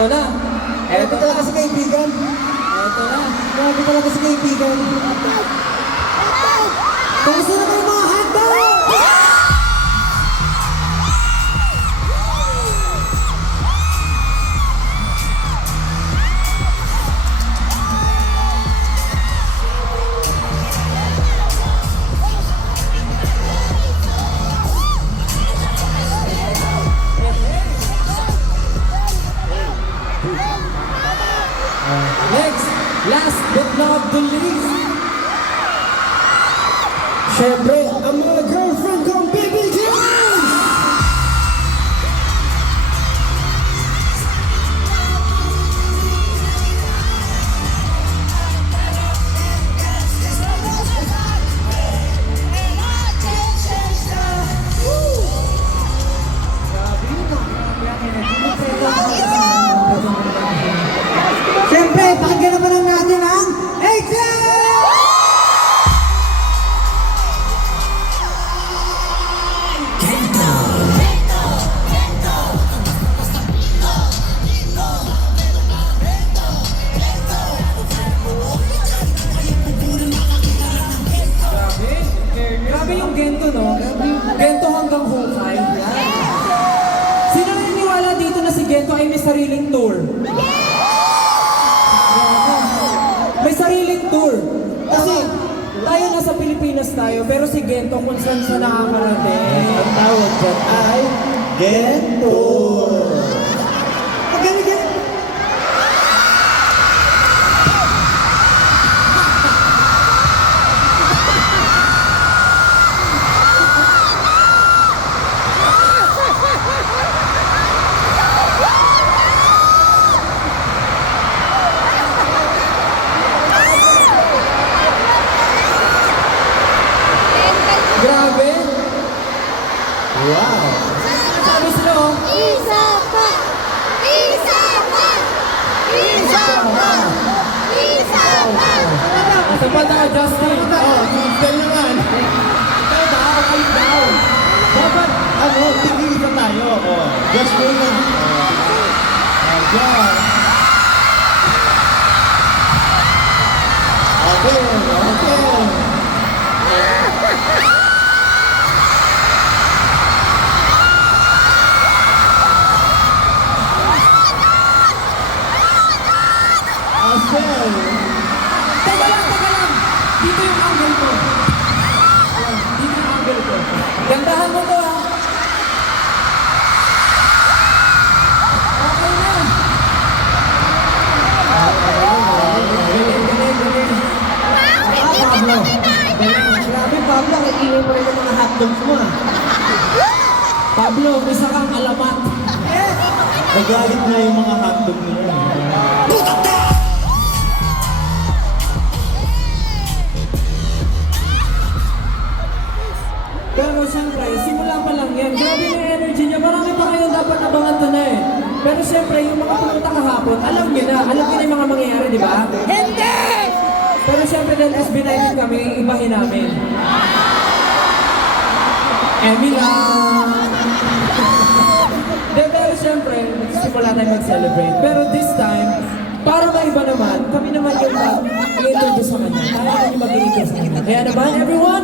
Ito na. Grabe talaga si kaibigan. Ito na. Grabe talaga si kaibigan. Kamusta na kayo mga hotdog? Next, last but not the least. Siyempre, ang mga girlfriend kong baby girls! Siyempre, pakinggan naman lang natin ang Excel! Grabe yung Gento, no? Gento hanggang Hukay. Sino naniniwala dito na si Gento ay may sariling tour? May sariling tour. Kasi tayo nasa Pilipinas tayo, pero si Gento kung saan siya nakakarating. Ang tawag dyan ay Gento. Magaling. Grabe. Wow. Sabi sila, oh. Isa pa! Isa pa! Isa pa! Isa pa! Sa pata, Justin. Oh, Justin naman. Ikaw daw, kayo daw. Dapat, tingin na tayo. Oh, just go na. Ayan. Okay. Asel. Teka lang. Dito yung angle ko. Ayan, dito yung angle ko. Gandahan mo to, ha. Okay na. Galing. Pablo. Grabe, Pablo. Kaingin mo rin ang mga hotdogs mo, ah. Pablo, isa kang alamat. Nagalit na yung mga hotdog nila. Pero siyempre, simula pa lang yan. Grabe yung energy niya. Marami pa kayong dapat abangan to na eh. Pero siyempre, yung mga pumunta kahapon, alam niyo na. Alam niyo na yung mga mangyayari, di ba? Hindi! Pero siyempre, dahil SB19 kami, ibahin namin. Emila! Pero siyempre, simula tayo mag-celebrate. Pero this time, para maiba naman, kami naman yung mag-i-introduce sa kanya. Kaya kami mag-i-introduce sa kanya. Kaya naman, everyone,